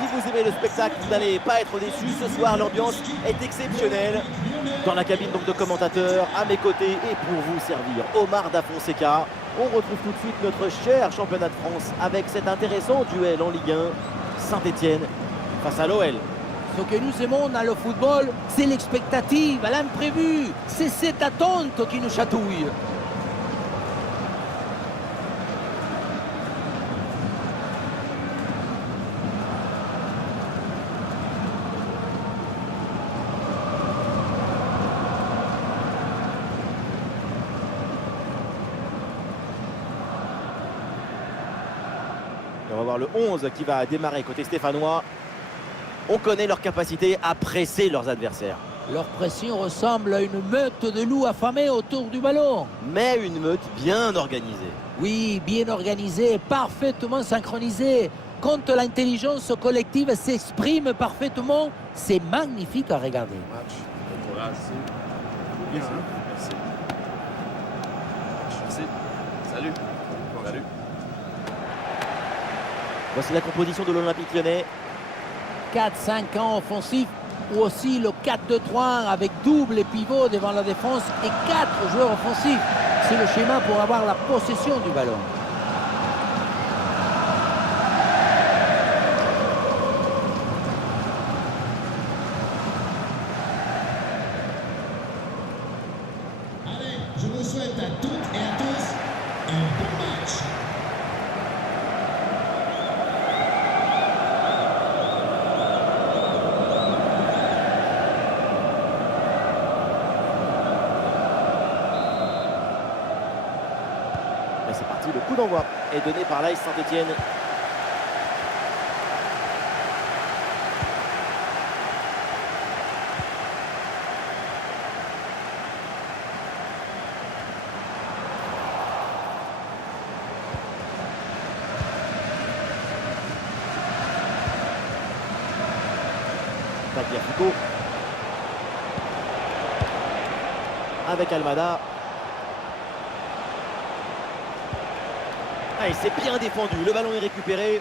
Si vous aimez le spectacle, vous n'allez pas être déçus. Ce soir, l'ambiance est exceptionnelle. Dans la cabine donc de commentateurs, à mes côtés et pour vous servir, Omar Da Fonseca. On retrouve tout de suite notre cher championnat de France avec cet intéressant duel en Ligue 1. Saint-Etienne face à l'OL. Ce que nous aimons dans le football, c'est l'expectative, l'imprévu. C'est cette attente qui nous chatouille. Et on va voir le 11 qui va démarrer côté stéphanois. On connaît leur capacité à presser leurs adversaires. Leur pression ressemble à une meute de loups affamés autour du ballon. Mais une meute bien organisée. Oui, bien organisée, parfaitement synchronisée. Quand l'intelligence collective s'exprime parfaitement, c'est magnifique à regarder. Match, bon courage. Bien, hein? Merci. Merci. Salut. Salut. Voici la composition de l'Olympique Lyonnais. 4-5 ans offensifs ou aussi le 4-2-3 avec double pivot devant la défense et 4 joueurs offensifs. C'est le schéma pour avoir la possession du ballon. Allez, je vous souhaite à toutes et à tous un bon match. Et c'est parti, le coup d'envoi est donné par l'AS Saint-Etienne. Tagliafico avec Almada. Ah, et c'est bien défendu, le ballon est récupéré.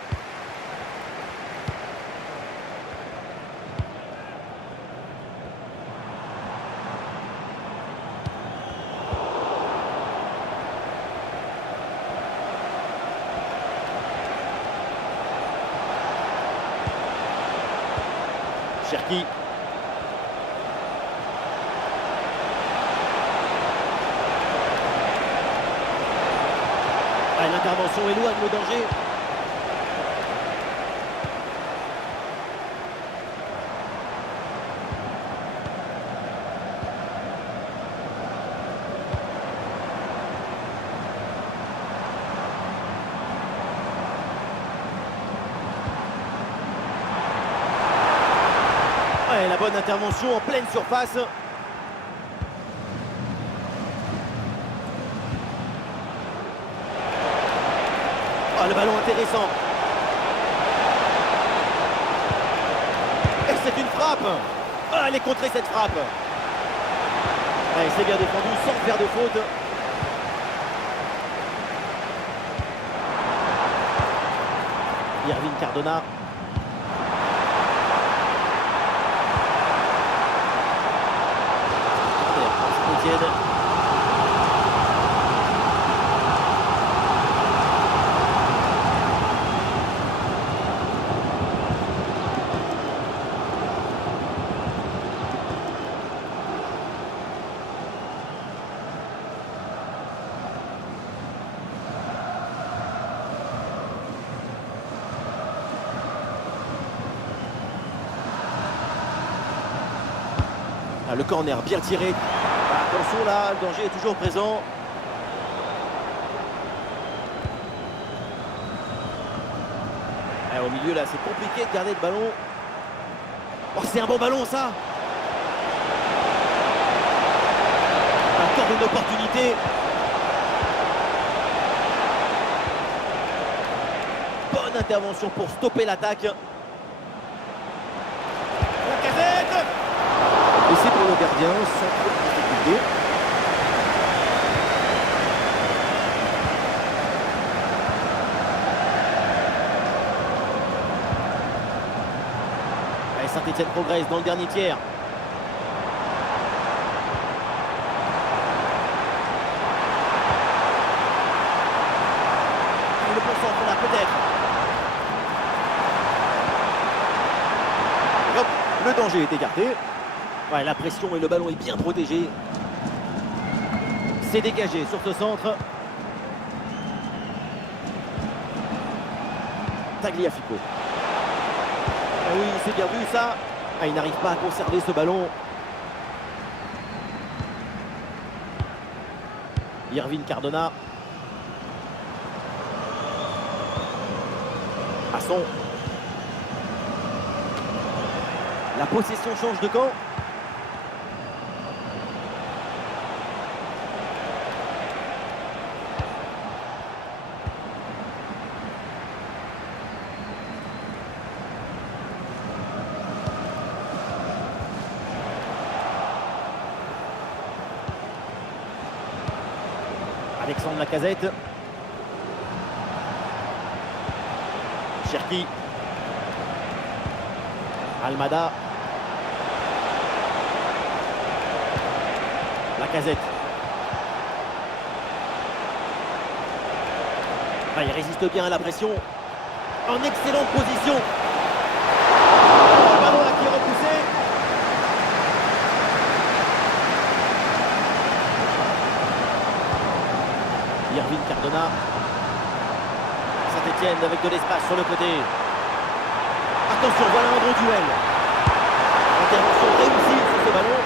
Cherki. Ah, l'intervention éloigne le danger. Ouais, la bonne intervention en pleine surface. Oh, le ballon intéressant. Et c'est une frappe. Oh, elle est contrée cette frappe. Ouais, c'est bien défendu sans faire de faute. Irving Cardona. Saint-Etienne. Ah, le corner bien tiré. Attention là, le danger est toujours présent. Ah, au milieu là, c'est compliqué de garder le ballon. Oh, c'est un bon ballon ça. Encore une opportunité. Bonne intervention pour stopper l'attaque. La casette. Et c'est pour le gardien sans trop de difficulté. Saint-Etienne progresse dans le dernier tiers. Et le bon centre là peut-être. Hop, le danger est écarté. Ouais, la pression et le ballon est bien protégé. C'est dégagé sur ce centre. Tagliafico. Ah oui, c'est bien vu ça. Ah, il n'arrive pas à conserver ce ballon. Irvine Cardona. Passons. La possession change de camp. Alexandre Lacazette. Cherki. Almada. Lacazette. Ah, il résiste bien à la pression. En excellente position. Le ballon là qui est repoussé. Irvine Cardona. Saint-Etienne avec de l'espace sur le côté. Attention, voilà un bon duel. Intervention réussie sur ce ballon.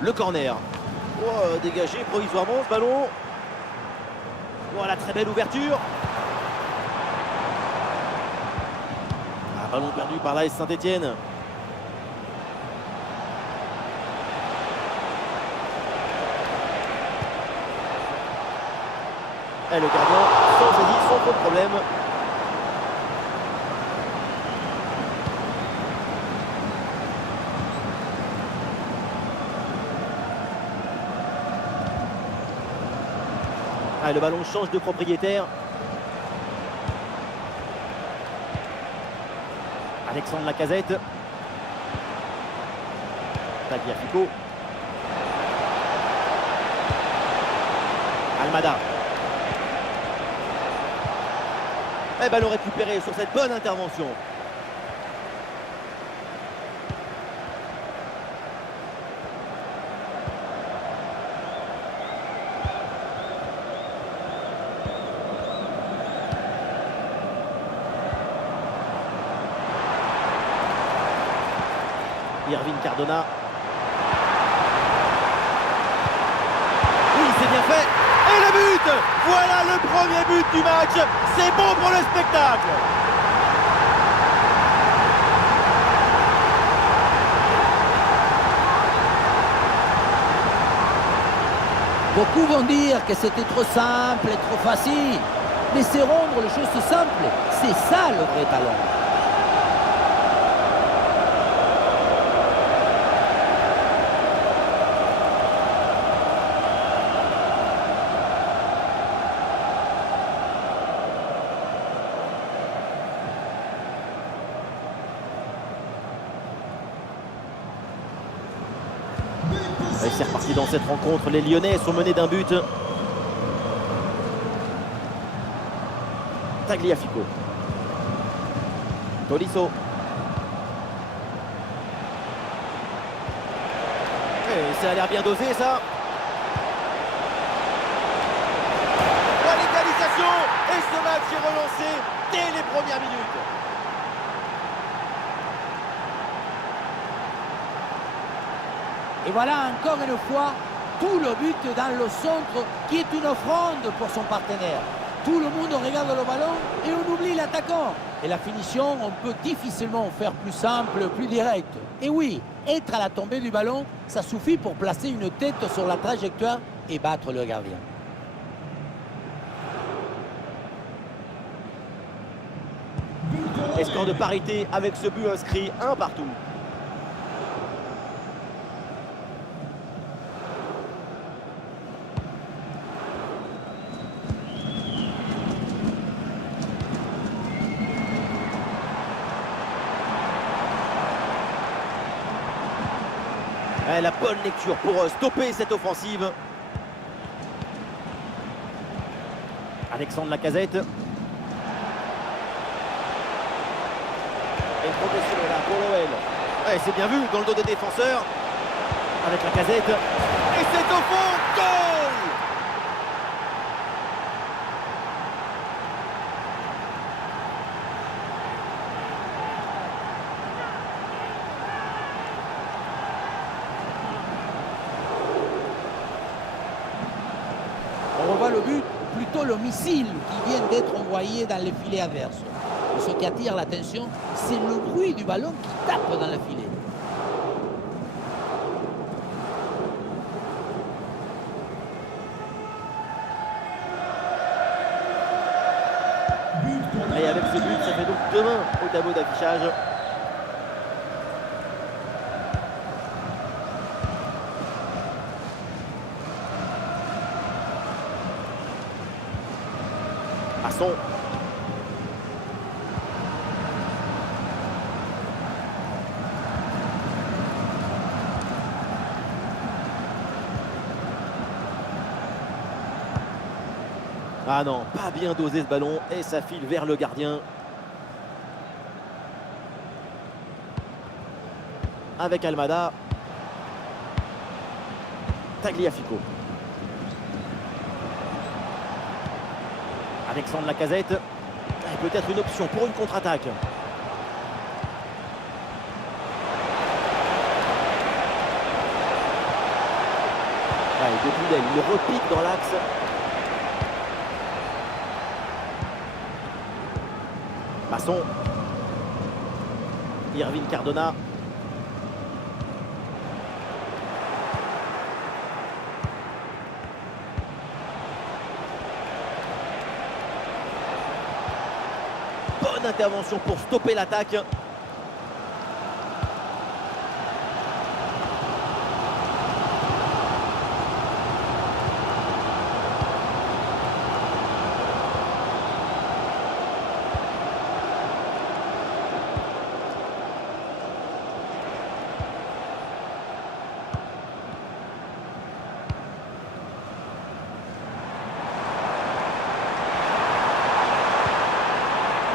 Le corner. Oh, dégagé provisoirement ce ballon. Voilà, très belle ouverture. Ah, ballon perdu par l'AS Saint-Etienne. Et le gardien sans saisie, sans trop de problème. Ah, le ballon change de propriétaire. Alexandre Lacazette. Tagliafico. Almada. Et ballon récupéré sur cette bonne intervention. Irvine Cardona. Oui, c'est bien fait. Et le but! Voilà le premier but du match. C'est bon pour le spectacle. Beaucoup vont dire que c'était trop simple et trop facile. Mais c'est rendre les choses simples. C'est ça le vrai talent. Et c'est reparti dans cette rencontre. Les Lyonnais sont menés d'un but. Tagliafico. Tolisso. Et ça a l'air bien dosé ça. Oh, l'égalisation. Et ce match est relancé dès les premières minutes. Et voilà encore une fois tout le but dans le centre qui est une offrande pour son partenaire. Tout le monde regarde le ballon et on oublie l'attaquant. Et la finition, on peut difficilement faire plus simple, plus direct. Et oui, être à la tombée du ballon, ça suffit pour placer une tête sur la trajectoire et battre le gardien. Et score de parité avec ce but inscrit, un partout. La bonne lecture pour stopper cette offensive. Alexandre Lacazette. Et une progression là pour l'OL. Ouais, c'est bien vu dans le dos des défenseurs. Avec Lacazette. Et c'est au fond. Goal! On revoit le but, ou plutôt le missile qui vient d'être envoyé dans les filets adverses. Et ce qui attire l'attention, c'est le bruit du ballon qui tape dans le filet. Et avec ce but, ça fait donc 2-1 au tableau d'affichage. Passons. Ah non, pas bien dosé ce ballon et ça file vers le gardien. Avec Almada. Tagliafico. Alexandre Lacazette. Peut-être une option pour une contre-attaque. Depuis là, il repique dans l'axe. Masson. Irvine Cardona. Bonne intervention pour stopper l'attaque.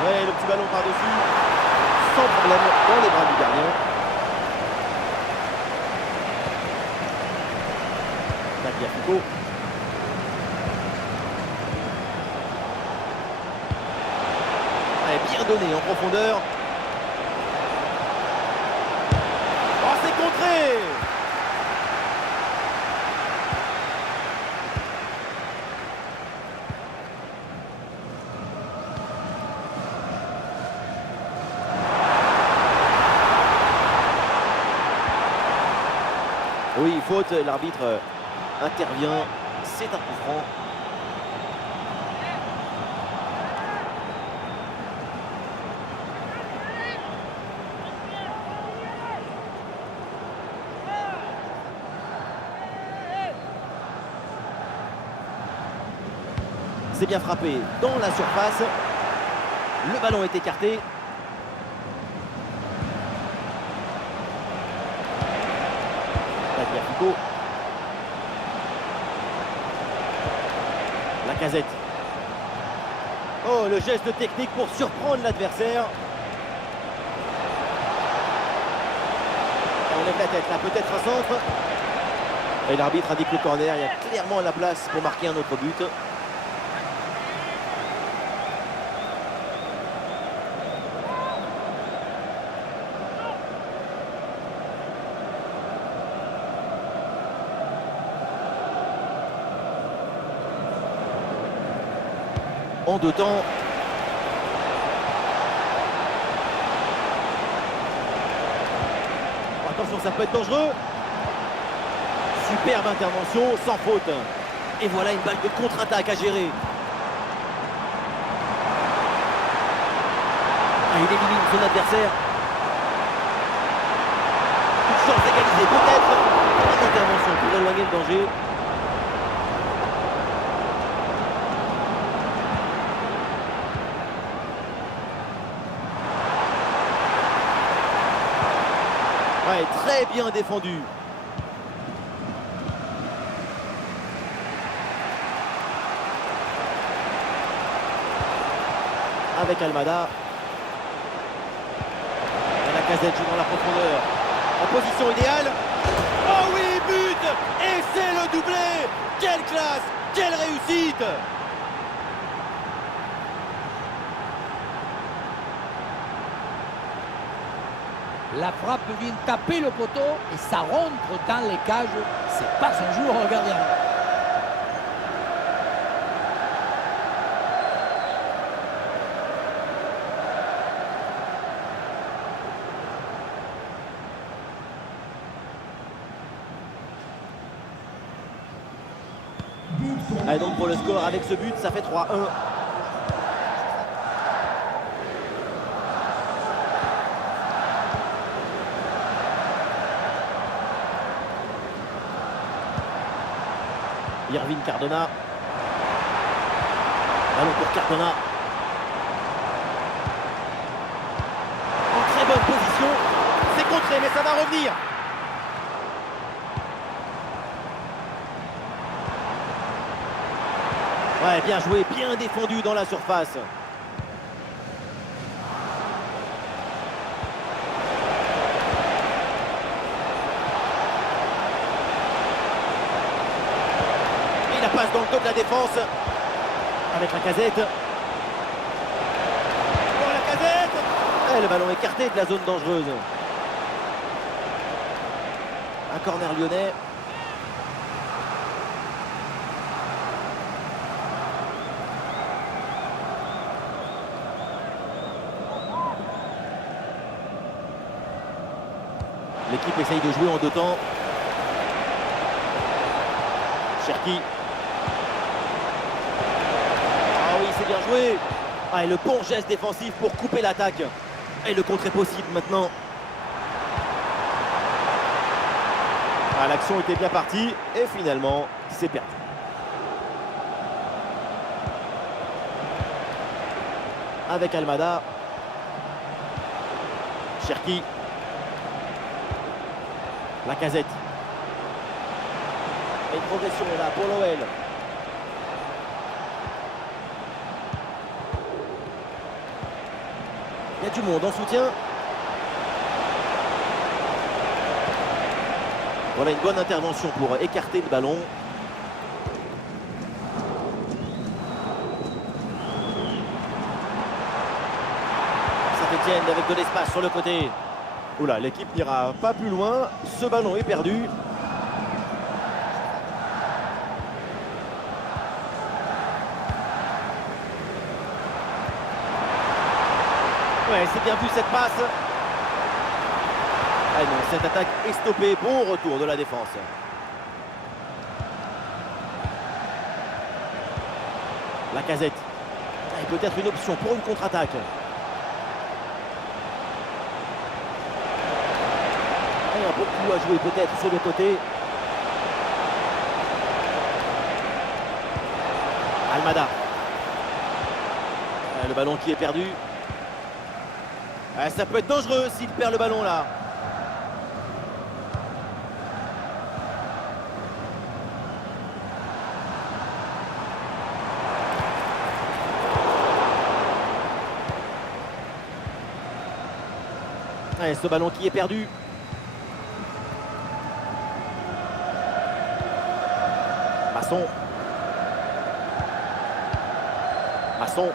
Ouais, le petit ballon par-dessus, sans problème, dans les bras du gardien. Tagliafico. Bien donné en profondeur. Oh, c'est contré! Oui, faute, l'arbitre intervient, c'est un coup franc. C'est bien frappé dans la surface. Le ballon est écarté. Tagliafico. Lacazette. Oh, le geste technique pour surprendre l'adversaire. On lève la tête là, peut-être un centre. Et l'arbitre indique le corner. Il y a clairement la place pour marquer un autre but. En deux temps. Attention, ça peut être dangereux. Superbe intervention, sans faute. Et voilà une balle de contre-attaque à gérer. il élimine son adversaire. Une chance d'égaliser, peut-être. Une intervention pour éloigner le danger. Ouais, très bien défendu. Avec Almada. Et la Casette joue dans la profondeur. En position idéale. Oh oui, but! Et c'est le doublé! Quelle classe! Quelle réussite! La frappe vient taper le poteau et ça rentre dans les cages. C'est pas son jour, regardez. Et donc pour le score avec ce but, ça fait 3-1. Irvine Cardona. Ballon pour Cardona. En très bonne position. C'est contré, mais ça va revenir. Ouais, bien joué, bien défendu dans la surface. Et la passe dans le dos de la défense. Avec la Casette. Oh, la Casette! Et le ballon écarté de la zone dangereuse. Un corner lyonnais. L'équipe essaye de jouer en deux temps. Cherki. Ah oui, c'est bien joué. Ah, et le bon geste défensif pour couper l'attaque. Et le contre est possible maintenant. Ah, l'action était bien partie. Et finalement, c'est perdu. Avec Almada. Cherki. La Casette. Et une progression là pour l'OL. Il y a du monde en soutien. Voilà une bonne intervention pour écarter le ballon. Saint-Etienne avec de l'espace sur le côté. Oula, l'équipe n'ira pas plus loin. Ce ballon est perdu. Ouais, c'est bien vu cette passe. Ah non, cette attaque est stoppée. Bon retour de la défense. La Casette. Et peut-être une option pour une contre-attaque. Un bon coup à jouer peut-être sur le côté. Almada. Le ballon qui est perdu. Ça peut être dangereux s'il perd le ballon là. Ce ballon qui est perdu. Masson. Masson.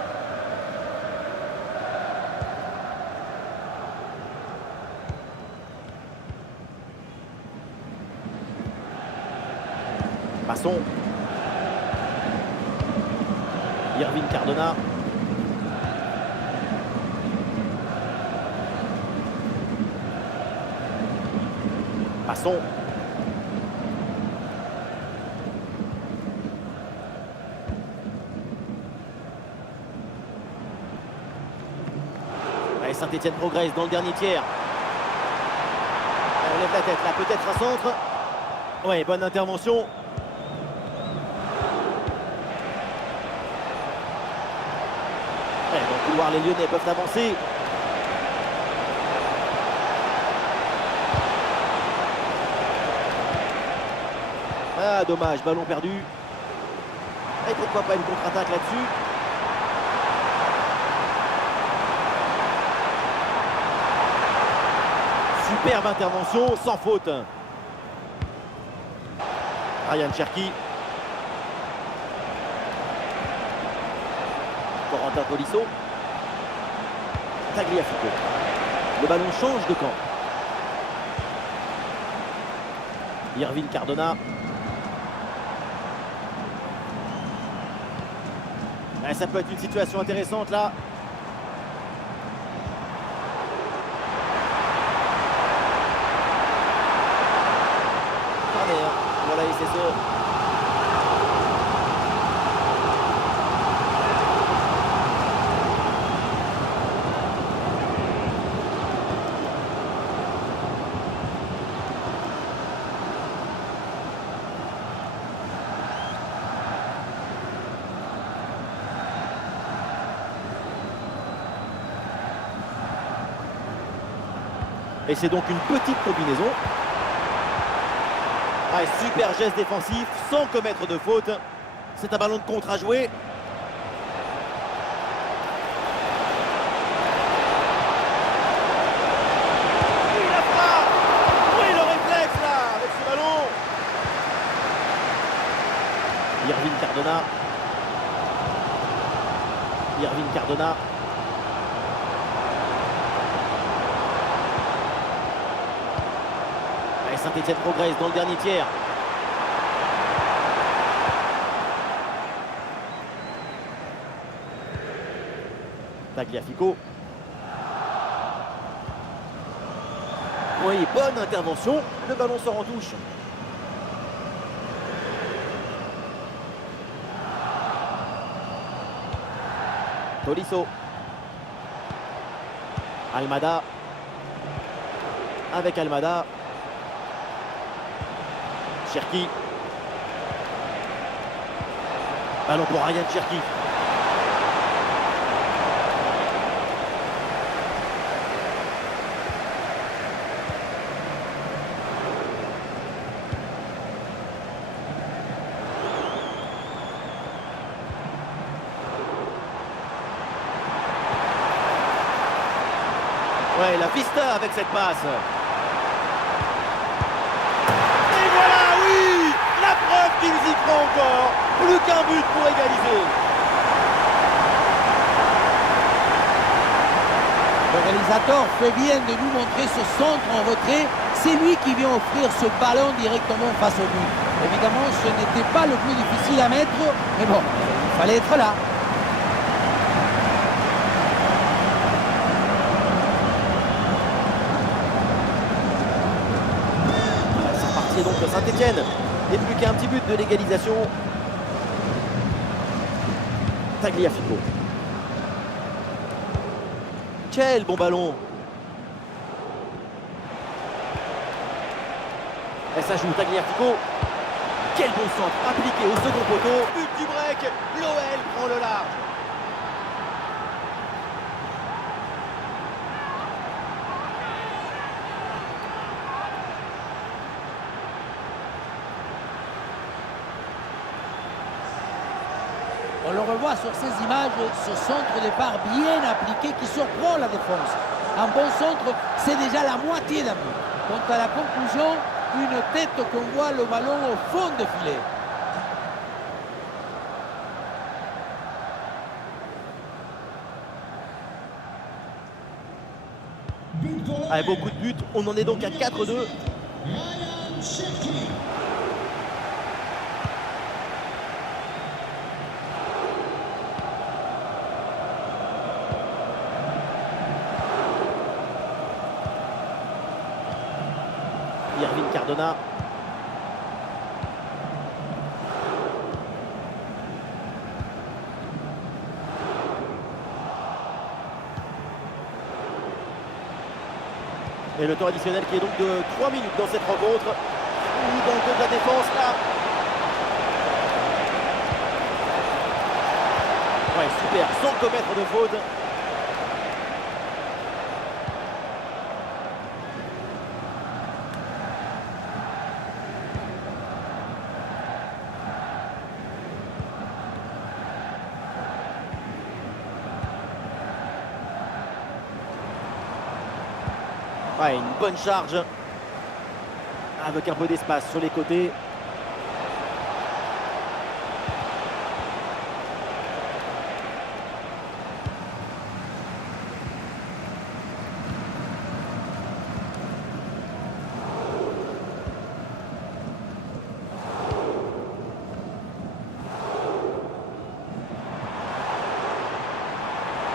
Masson. Irvine Cardona. Masson. Et Saint-Etienne progresse dans le dernier tiers. On lève la tête là, peut-être un centre. Ouais, bonne intervention. Et dans le couloir, les Lyonnais peuvent avancer. Ah, dommage, ballon perdu. Et pourquoi pas une contre-attaque là-dessus. Superbe intervention, sans faute. Ryan Cherki. Corentin Tolisso. Tagliafico. Le ballon change de camp. Irvine Cardona. Ouais, ça peut être une situation intéressante là. Allez, voilà, et c'est ça. Et c'est donc une petite combinaison. Ah, super geste défensif sans commettre de faute. C'est un ballon de contre à jouer. Oui, la frappe. Oui, le réflexe là avec ce ballon. Irvine Cardona. Irvine Cardona. Saint-Etienne progresse dans le dernier tiers. Tagliafico. Oui, bonne intervention. Le ballon sort en touche. Tolisso. Almada. Avec Almada. Cherki. Ballon pour Ryan Cherki. Ouais, la vista avec cette passe. Qu'ils y croient encore, plus qu'un but pour égaliser. L'organisateur fait bien de nous montrer ce centre en retrait. C'est lui qui vient offrir ce ballon directement face au but. Évidemment, ce n'était pas le plus difficile à mettre, mais bon, il fallait être là. C'est reparti donc de Saint-Etienne. Et plus qu'un petit but de l'égalisation. Tagliafico. Quel bon ballon. Et ça joue Tagliafico. Quel bon centre appliqué au second poteau. But du break. L'OL prend le large. On le revoit sur ces images, ce centre de départ bien appliqué qui surprend la défense. Un bon centre, c'est déjà la moitié d'un but. Quant à la conclusion, une tête qu'on voit le ballon au fond de filet. Avec beaucoup de buts, on en est donc à 4-2. Ryan Cherki. Irvine Cardona. Et le temps additionnel qui est donc de 3 minutes dans cette rencontre. Ou dans le dos de la défense là. Ouais, super, sans commettre de faute. Ouais, une bonne charge. Avec un peu d'espace sur les côtés.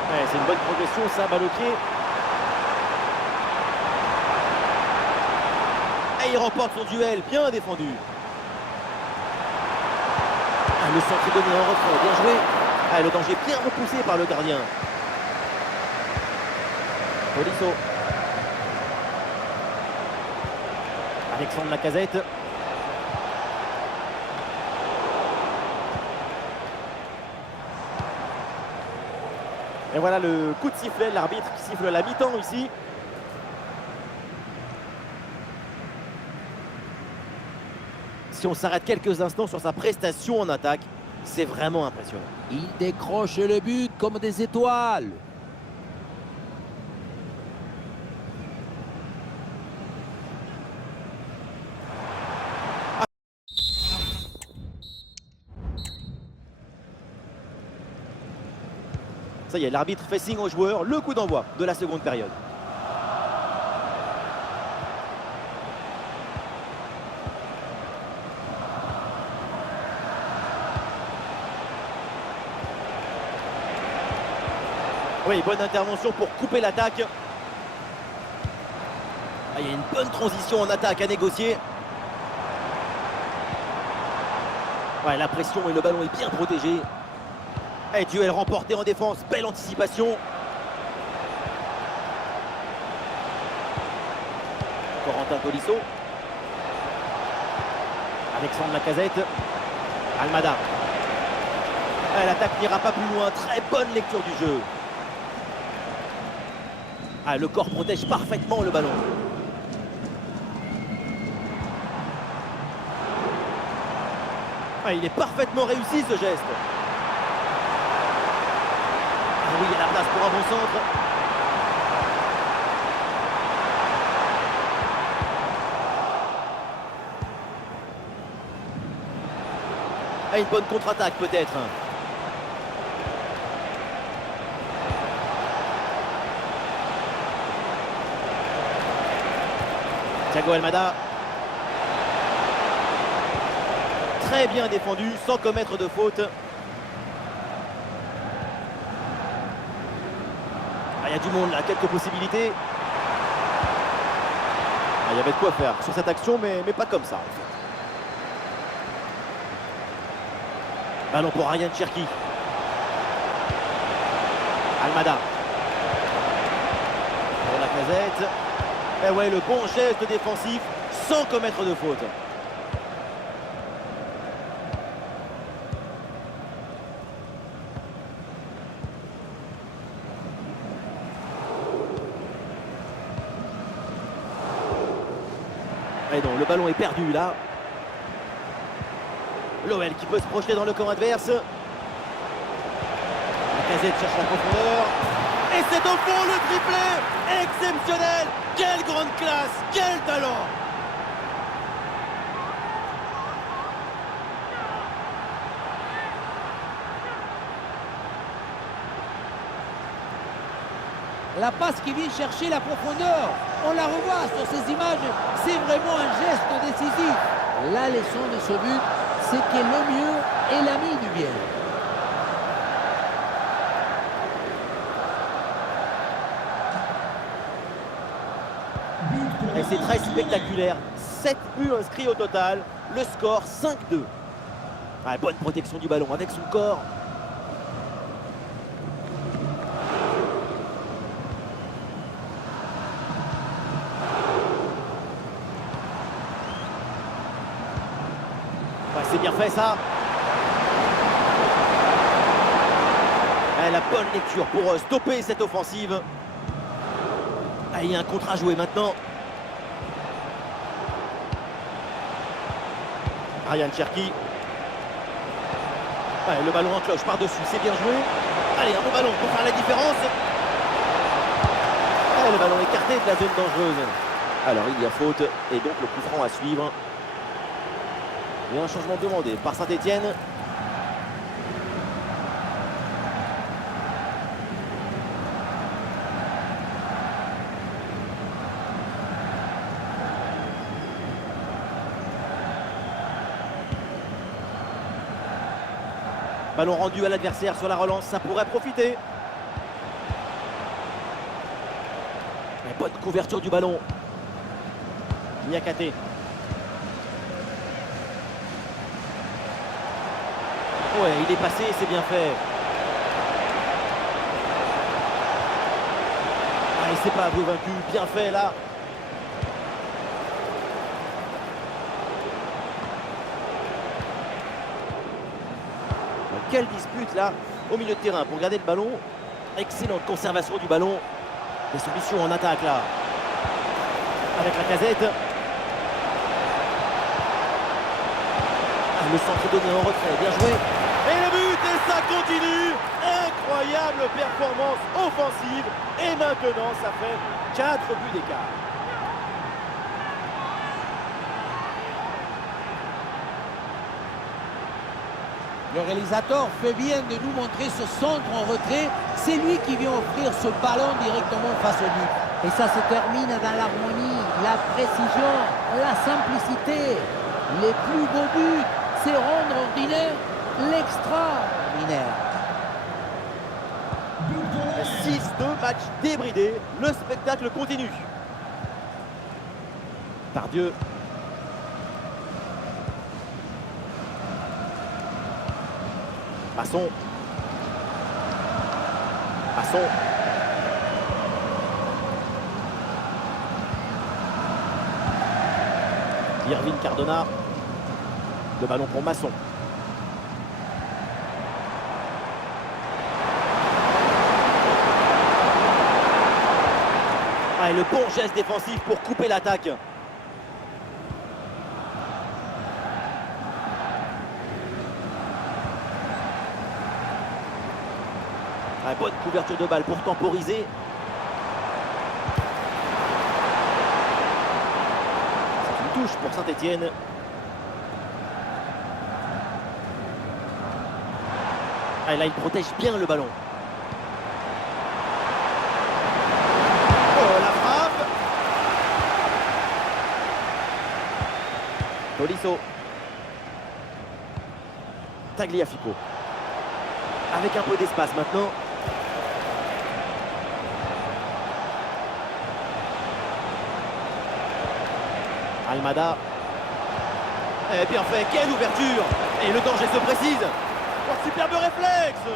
Ouais, c'est une bonne progression ça, balle au pied. Et il remporte son duel, bien défendu. Ah, le centre est donné en retrait, bien joué. Ah, le danger bien repoussé par le gardien. Tolisso. Alexandre Lacazette. Et voilà le coup de sifflet, l'arbitre qui siffle la mi-temps ici. Si on s'arrête quelques instants sur sa prestation en attaque, c'est vraiment impressionnant. Il décroche le but comme des étoiles. Ça y est, l'arbitre fait signe aux joueurs, le coup d'envoi de la seconde période. Oui, bonne intervention pour couper l'attaque. Ah, il y a une bonne transition en attaque à négocier. Ouais, la pression et le ballon est bien protégé. Et duel remporté en défense, belle anticipation. Corentin Tolisso. Alexandre Lacazette. Almada. L'attaque n'ira pas plus loin, très bonne lecture du jeu. Ah, le corps protège parfaitement le ballon. Ah, il est parfaitement réussi ce geste. Ah oui, il y a la place pour un bon centre. Ah, une bonne contre-attaque peut-être. Thiago Almada. Très bien défendu, sans commettre de faute. Ah, il y a du monde là, quelques possibilités. Ah, il y avait de quoi faire sur cette action, mais pas comme ça en fait. Ballon pour Ryan Cherki. Almada. Pour Lacazette. Et ouais, le bon geste défensif sans commettre de faute. Et non, le ballon est perdu là. L'OL qui peut se projeter dans le camp adverse. Lacazette cherche la profondeur. Et c'est au fond le triplé. Exceptionnel. Quelle grande classe. Quel talent. La passe qui vient chercher la profondeur. On la revoit sur ces images. C'est vraiment un geste décisif. La leçon de ce but, c'est que le mieux est l'ami du bien. Et c'est très spectaculaire. 7 buts inscrits au total. Le score 5-2. Ah, bonne protection du ballon avec son corps. c'est bien fait ça. La bonne lecture pour stopper cette offensive. Il y a un contre à jouer maintenant. Ryan Cherki. Le ballon en cloche par-dessus, c'est bien joué. Allez, un bon ballon pour faire la différence. Le ballon écarté de la zone dangereuse. Alors il y a faute et donc le coup franc à suivre. Et un changement demandé par Saint-Etienne. Ballon rendu à l'adversaire sur la relance, ça pourrait profiter. Bonne couverture du ballon. Niakate. Ouais, il est passé, c'est bien fait. Il s'est pas avoué vaincu, bien fait là. Quelle dispute là au milieu de terrain pour garder le ballon. Excellente conservation du ballon. Des solutions en attaque là. Avec la Casette. Le centre est donné en retrait, bien joué. Et le but, et ça continue. Incroyable performance offensive. Et maintenant, ça fait 4 buts d'écart. Le réalisateur fait bien de nous montrer ce centre en retrait. C'est lui qui vient offrir ce ballon directement face au but. Et ça se termine dans l'harmonie, la précision, la simplicité. Les plus beaux buts, c'est rendre ordinaire l'extraordinaire. 6-2, match débridé. Le spectacle continue. Tardieu. Masson. Masson. Irvine Cardona. Le ballon pour Masson. Et le bon geste défensif pour couper l'attaque. Bonne couverture de balle pour temporiser. C'est une touche pour Saint-Etienne. Là, il protège bien le ballon. Oh, la frappe. Tolisso. Tagliafico. Avec un peu d'espace maintenant. Almada. Et bien fait, quelle ouverture. Et le danger se précise. Oh, superbe réflexe.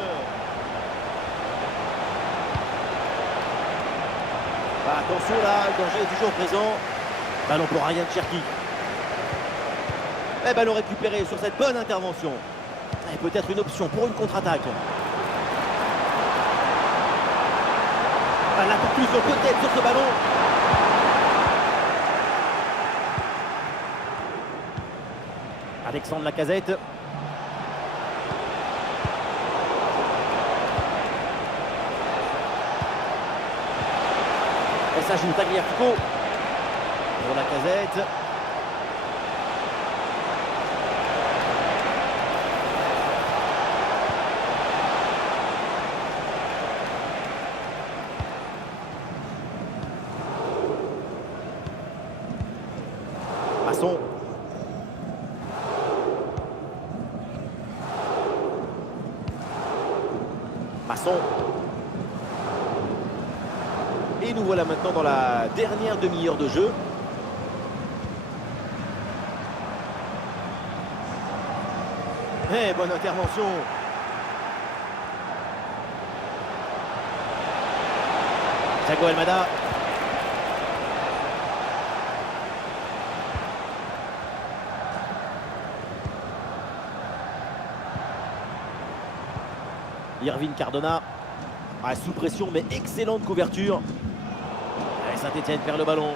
Attention là, le danger est toujours présent. Ballon pour Ryan Cherki. Et ballon récupéré sur cette bonne intervention. Et peut-être une option pour une contre-attaque. La conclusion peut-être sur ce ballon. Alexandre Lacazette. Et ça joue Tagliafico pour Lacazette. Masson. Masson. Et nous voilà maintenant dans la dernière demi-heure de jeu. Eh, bonne intervention. Thiago Almada. Irvine Cardona. Ah, sous pression, mais excellente couverture. Et Saint-Etienne perd le ballon.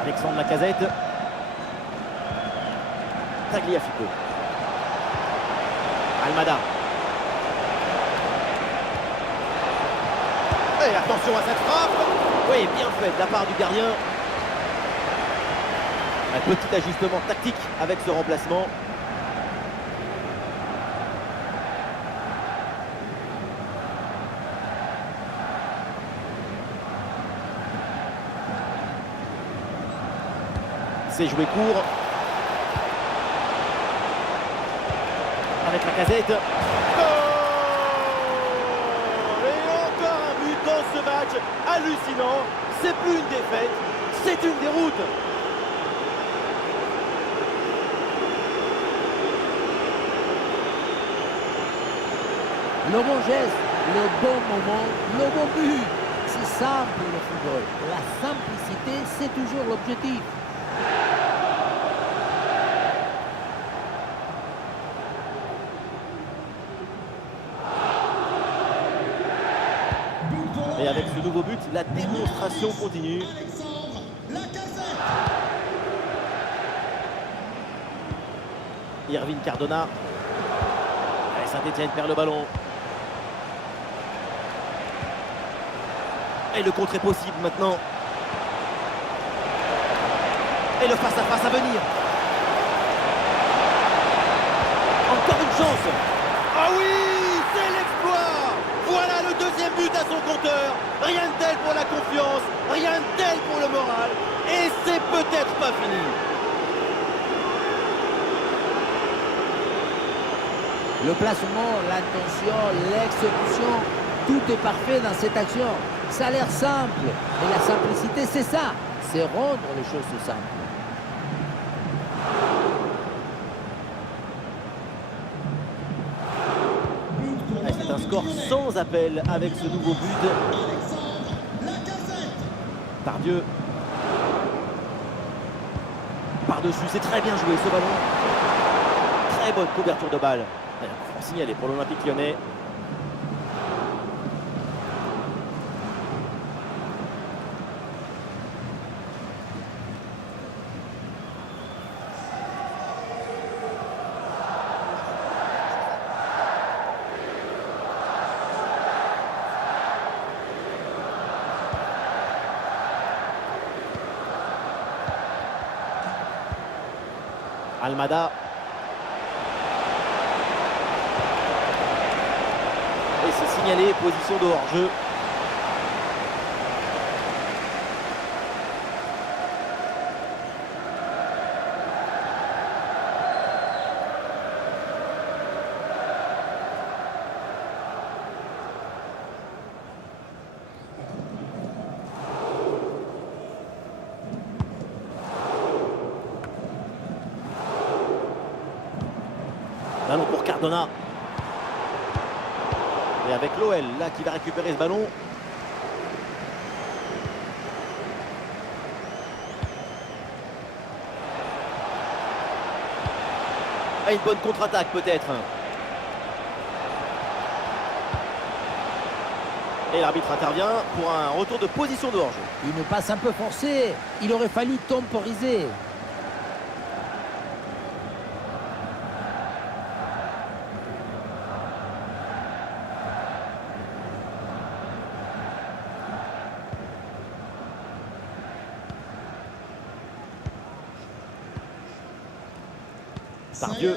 Alexandre Lacazette. Tagliafico. Almada. Et attention à cette frappe. Oui, bien fait de la part du gardien. Un petit ajustement tactique avec ce remplacement. C'est joué court. Avec Lacazette. Goal! Et encore un but dans ce match hallucinant. C'est plus une défaite, c'est une déroute. Le bon geste, le bon moment, le bon but. C'est simple le football. La simplicité, c'est toujours l'objectif. Et avec ce nouveau but, la démonstration continue. Alexandre Lacazette. Irvine Cardona. Et Saint-Etienne perd le ballon. Et le contre est possible maintenant. Et le face-à-face à venir. Encore une chance. Ah oui, c'est l'exploit. Voilà le deuxième but à son compteur. Rien de tel pour la confiance, rien de tel pour le moral. Et c'est peut-être pas fini. Le placement, l'intention, l'exécution, tout est parfait dans cette action. Ça a l'air simple, mais la simplicité, c'est ça. C'est rendre les choses simples. C'est un score sans appel avec ce nouveau but. Alexandre Lacazette. Tardieu. Par-dessus, c'est très bien joué ce ballon. Très bonne couverture de balle. On signalé pour l'Olympique Lyonnais. Almada. Et c'est signalé, position de hors-jeu. Ballon pour Cardona. Et avec l'OL, là, qui va récupérer ce ballon. Ah, une bonne contre-attaque peut-être. Et l'arbitre intervient pour un retour de position de hors-jeu. Une passe un peu forcée. Il aurait fallu temporiser. Tardieu.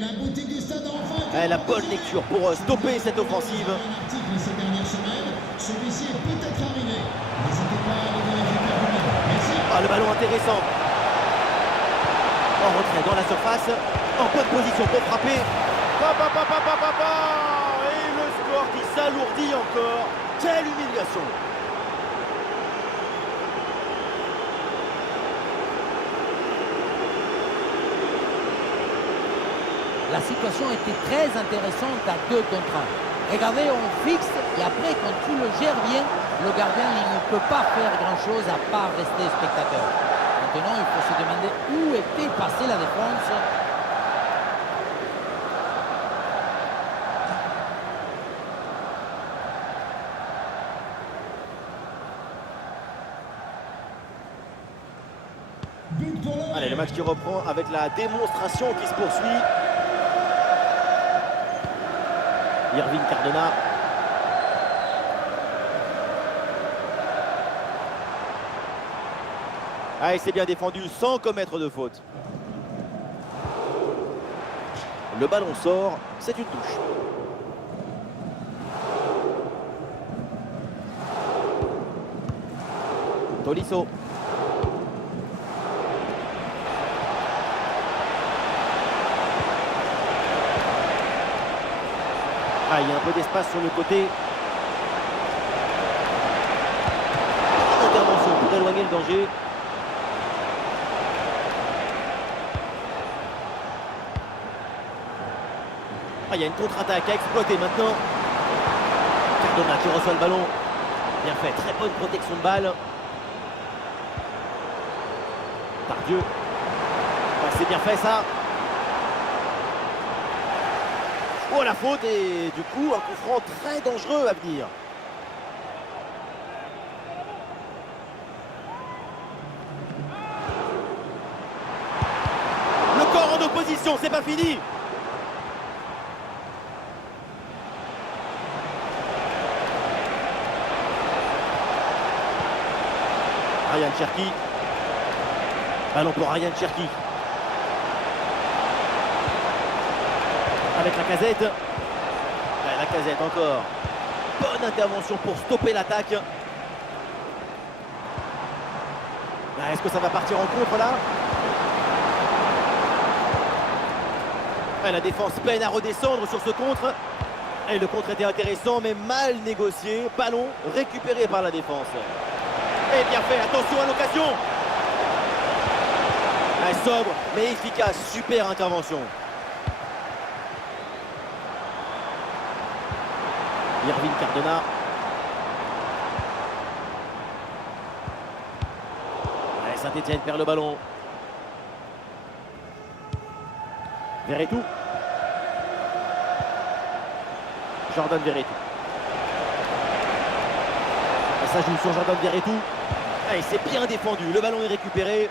La boutique du stade enfin. La bonne lecture pour stopper cette offensive. Un article ces dernières semaines. Celui-ci est peut-être arrivé. N'hésitez pas à le vérifier par vous-même. Merci. Ah, le ballon intéressant. En retrait dans la surface. En bonne position pour frapper. Et le score qui s'alourdit encore. Quelle humiliation. La situation était très intéressante à 2 contre 1. Regardez, on fixe et après, quand tu le gères bien, le gardien il ne peut pas faire grand-chose à part rester spectateur. Maintenant, il faut se demander où était passée la défense. But pour l'OM. Allez, le match qui reprend avec la démonstration qui se poursuit. Irving Cardona. Allez, c'est bien défendu sans commettre de faute. Le ballon sort, c'est une touche. Tolisso. Ah, il y a un peu d'espace sur le côté. Intervention pour éloigner le danger. Ah, il y a une contre-attaque à exploiter maintenant. Cardona qui reçoit le ballon. Bien fait, très bonne protection de balle. Pardieu. Ah, c'est bien fait ça. Oh, la faute et du coup un coup franc très dangereux à venir. Le corps en opposition, c'est pas fini. Ryan Cherki. Ballon pour Ryan Cherki. Avec la Casette. Ouais, la Casette encore. Bonne intervention pour stopper l'attaque. Est-ce que ça va partir en contre là? Ouais, la défense peine à redescendre sur ce contre. Et le contre était intéressant mais mal négocié. Ballon récupéré par la défense. Et bien fait, attention à l'occasion. Sobre mais efficace, super intervention. Irving Cardona. Saint-Etienne perd le ballon. Verretou. Jordan Verretou. Et ça joue sur Jordan Verretou. Et c'est bien défendu. Le ballon est récupéré.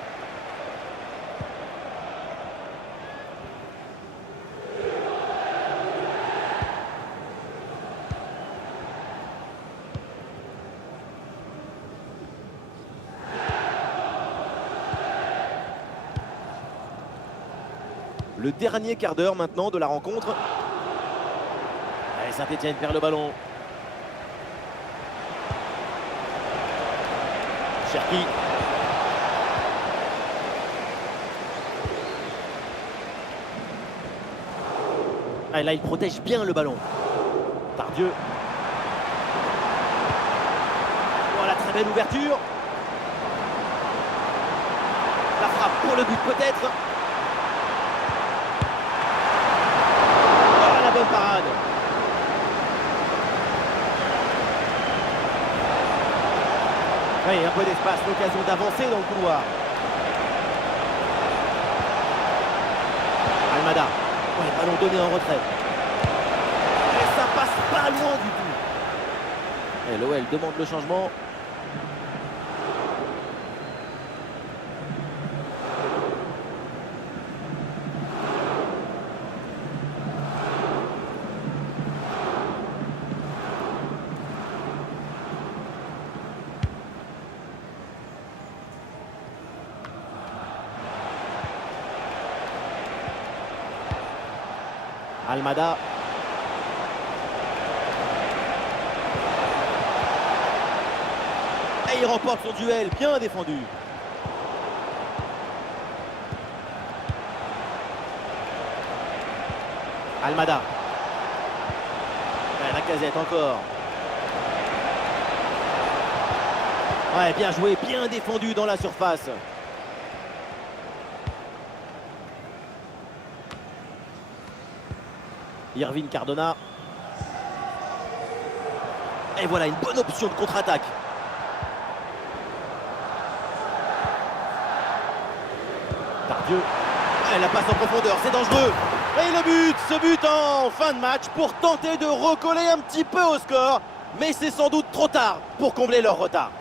Le dernier quart d'heure maintenant de la rencontre. Saint-Etienne perd le ballon. Cherki. Là, il protège bien le ballon. Pardieu. Voilà, très belle ouverture. La frappe pour le but peut-être. Bonne parade. Oui, un peu d'espace, l'occasion d'avancer dans le couloir. Almada. Oui, ballon donné en retrait. Et ça passe pas loin du tout. Et l'OL demande le changement. Almada. Et il remporte son duel, bien défendu. Almada. Et la Casette encore. Ouais, bien joué, bien défendu dans la surface. Irving Cardona. Et voilà une bonne option de contre-attaque. Pardieu. Et la passe en profondeur, c'est dangereux. Et le but, ce but en fin de match pour tenter de recoller un petit peu au score. Mais c'est sans doute trop tard pour combler leur retard.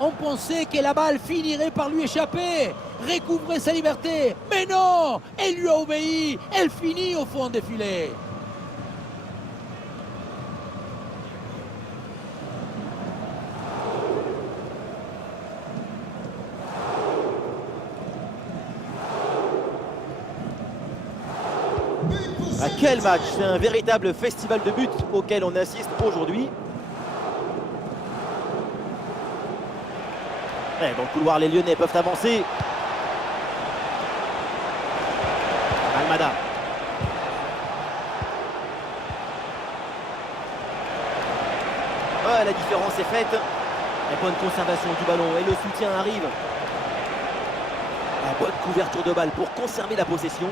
On pensait que la balle finirait par lui échapper, recouvrer sa liberté. Mais non, elle lui a obéi, elle finit au fond des filets. À quel match! C'est un véritable festival de buts auquel on assiste aujourd'hui. Et dans le couloir, les Lyonnais peuvent avancer. Almada. Ouais, la différence est faite. La bonne conservation du ballon et le soutien arrive. La bonne couverture de balle pour conserver la possession.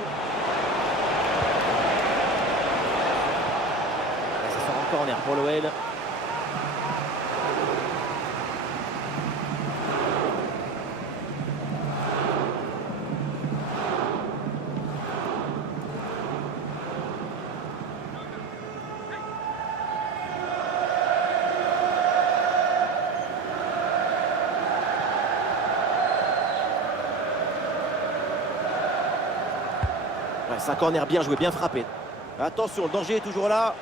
Et ça sort en corner pour l'OL. Ouais, c'est un corner bien joué, bien frappé. Attention, le danger est toujours là.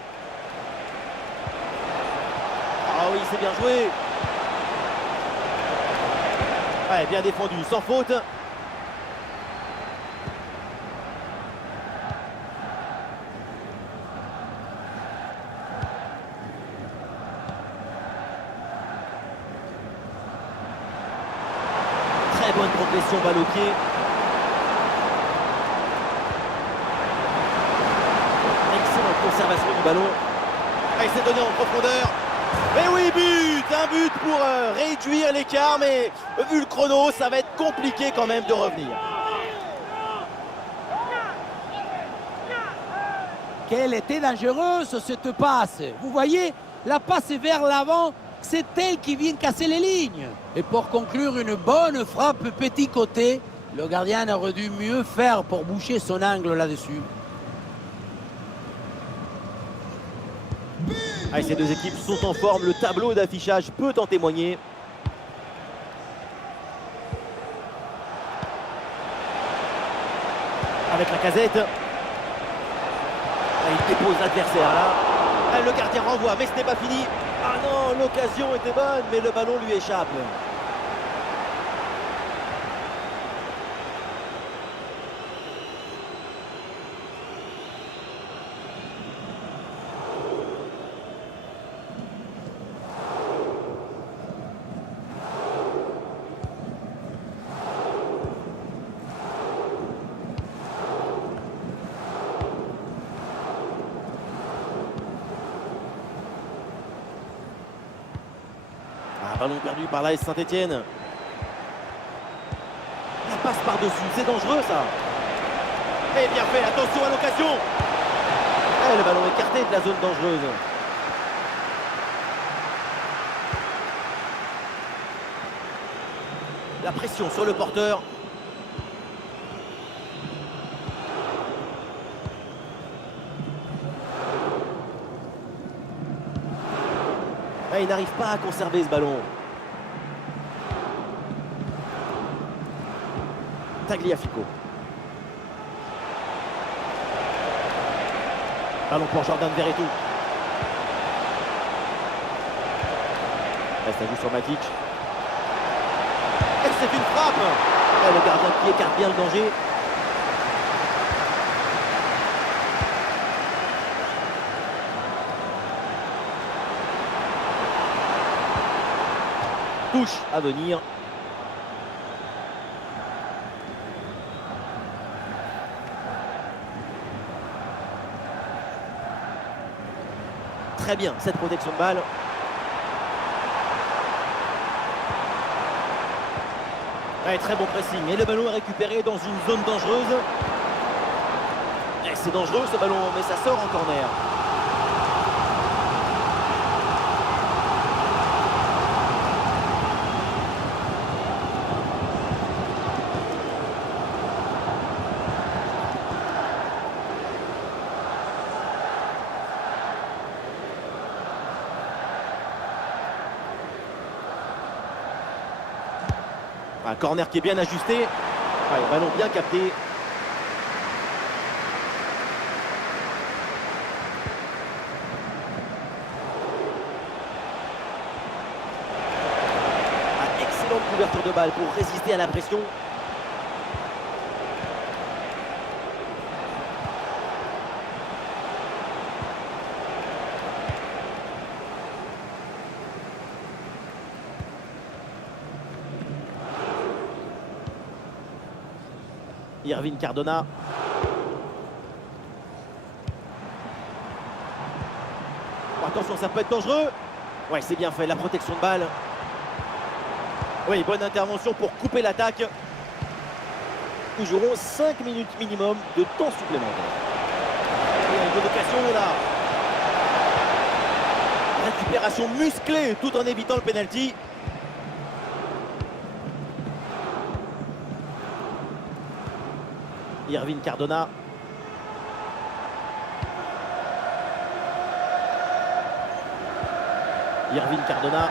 Ah oui, c'est bien joué. Ouais, bien défendu, sans faute. Très bonne progression, balle au pied. Conservation du ballon. Il s'est donné en profondeur. Et oui, but! Un but pour réduire l'écart, mais vu le chrono, ça va être compliqué quand même de revenir. Quelle était dangereuse cette passe. Vous voyez, la passe vers l'avant, c'est elle qui vient casser les lignes. Et pour conclure, une bonne frappe petit côté. Le gardien aurait dû mieux faire pour boucher son angle là-dessus. Ah, ces deux équipes sont en forme, le tableau d'affichage peut en témoigner. Avec la Casette. Ah, il dépose l'adversaire là. Ah, le gardien renvoie, mais ce n'est pas fini. Ah non, l'occasion était bonne, mais le ballon lui échappe. Ballon perdu par l'AS Saint-Etienne. La passe par-dessus, c'est dangereux ça. Et bien fait, attention à l'occasion. Le ballon écarté de la zone dangereuse. La pression sur le porteur. Il n'arrive pas à conserver ce ballon. Tagliafico. Ballon pour Jordan Verretou. Ça joue sur Matic. Et c'est une frappe. Le gardien qui écarte bien le danger. Touche à venir. Très bien cette protection de balle. Très bon pressing et le ballon est récupéré dans une zone dangereuse. C'est dangereux ce ballon, mais ça sort en corner. Un corner qui est bien ajusté. Ouais, ballon bien capté. Excellente couverture de balle pour résister à la pression. Irvine Cardona. Oh, attention, ça peut être dangereux. Ouais, c'est bien fait, la protection de balle. Oui, bonne intervention pour couper l'attaque. Nous jouerons 5 minutes minimum de temps supplémentaire. Il y a une bonne occasion là. Récupération musclée tout en évitant le penalty. Irvine Cardona. Irvine Cardona.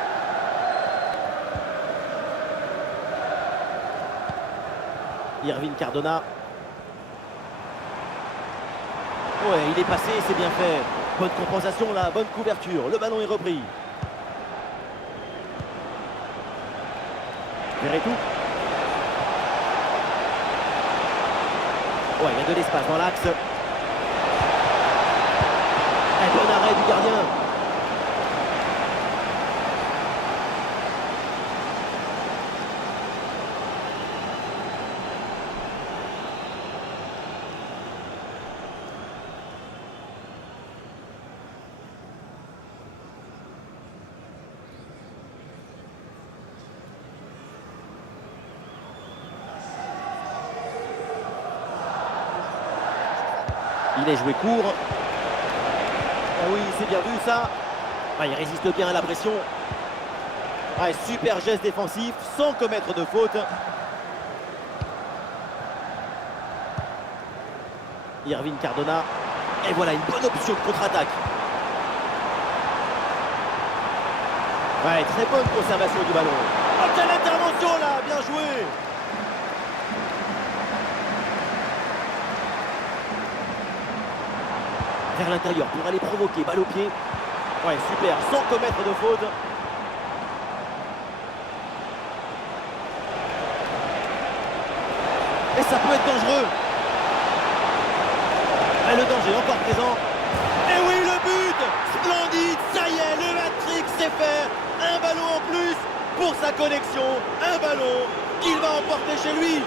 Irvine Cardona. Ouais, il est passé, c'est bien fait. Bonne compensation là, bonne couverture. Le ballon est repris. Verretou. Ouais, il y a de l'espace dans l'axe. Un bon arrêt du gardien. Il est joué court. Ah oui, c'est bien vu ça. Ah, il résiste bien à la pression. Ah, super geste défensif sans commettre de faute. Irvine Cardona. Et voilà une bonne option de contre-attaque. Ouais, très bonne conservation du ballon. Oh, quelle intervention là, bien joué. Vers l'intérieur pour aller provoquer, balle au pied. Ouais, super, sans commettre de faute. Et ça peut être dangereux. Et le danger encore présent. Et oui, le but. Splendide, ça y est, le hat-trick c'est fait. Un ballon en plus pour sa connexion. Un ballon qu'il va emporter chez lui.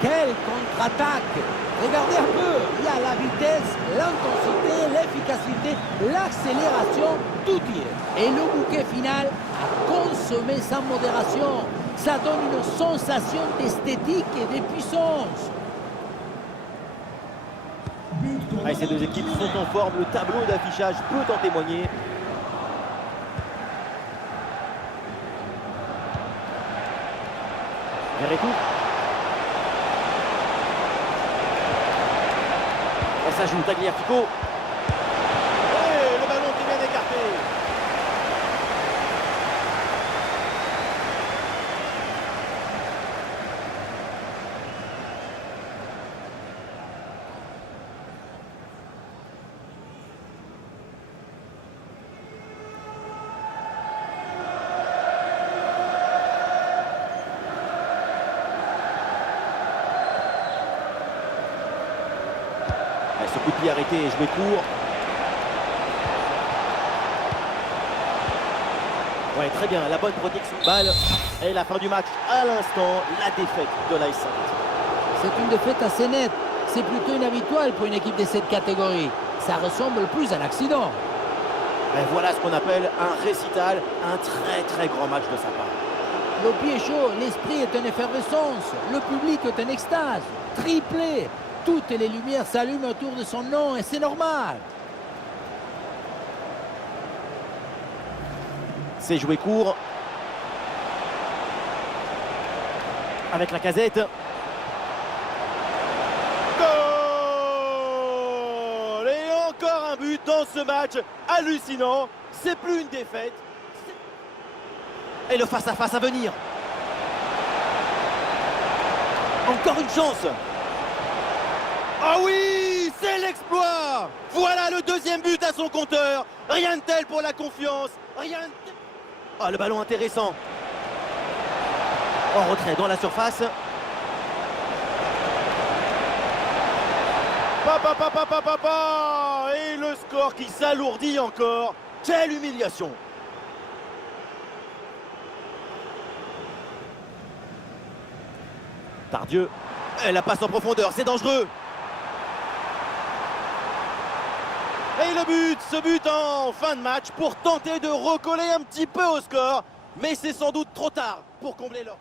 Quelle contre-attaque! Regardez un peu, il y a la vitesse, l'intensité, l'efficacité, l'accélération, tout y est. Et le bouquet final à consommer sans modération. Ça donne une sensation d'esthétique et de puissance. Allez, ces deux équipes sont en forme, le tableau d'affichage peut en témoigner. Verretou. Ça joue Tagliafico. Et le ballon qui est bien écarté. Ce coup de pied arrêté et joué court. Ouais, très bien, la bonne protection de balle. Et la fin du match, à l'instant, la défaite de l'AS Saint-Étienne. C'est une défaite assez nette. C'est plutôt inhabituel pour une équipe de cette catégorie. Ça ressemble plus à un accident. Et voilà ce qu'on appelle un récital, un très grand match de sa part. Le pied est chaud, l'esprit est en effervescence, le public est en extase. Triplé. Toutes les lumières s'allument autour de son nom et c'est normal. C'est joué court. Avec la Casette. Goal! Et encore un but dans ce match hallucinant. c'est plus une défaite. Et le face-à-face à venir. Encore une chance. Ah oui, c'est l'exploit. Voilà le deuxième but à son compteur. Rien de tel pour la confiance. Rien de... Ah, le ballon intéressant. En retrait dans la surface. Et le score qui s'alourdit encore. Quelle humiliation. Tardieu. Et la passe en profondeur, c'est dangereux. Et le but, ce but en fin de match pour tenter de recoller un petit peu au score. Mais c'est sans doute trop tard pour combler l'or.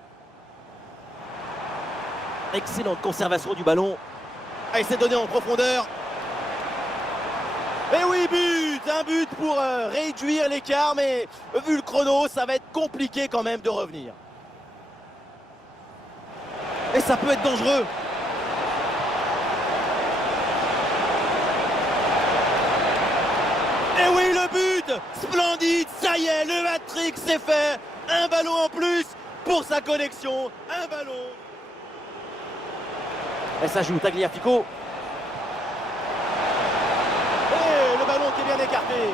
Excellente conservation du ballon. Et c'est donné en profondeur. Et oui, but. Un but pour réduire l'écart. Mais vu le chrono, ça va être compliqué quand même de revenir. Et ça peut être dangereux. Et oui, le but. Splendide. Ça y est, le hat-trick c'est fait. Un ballon en plus pour sa connexion. Un ballon. Et ça joue Tagliafico. Et le ballon qui est bien écarté.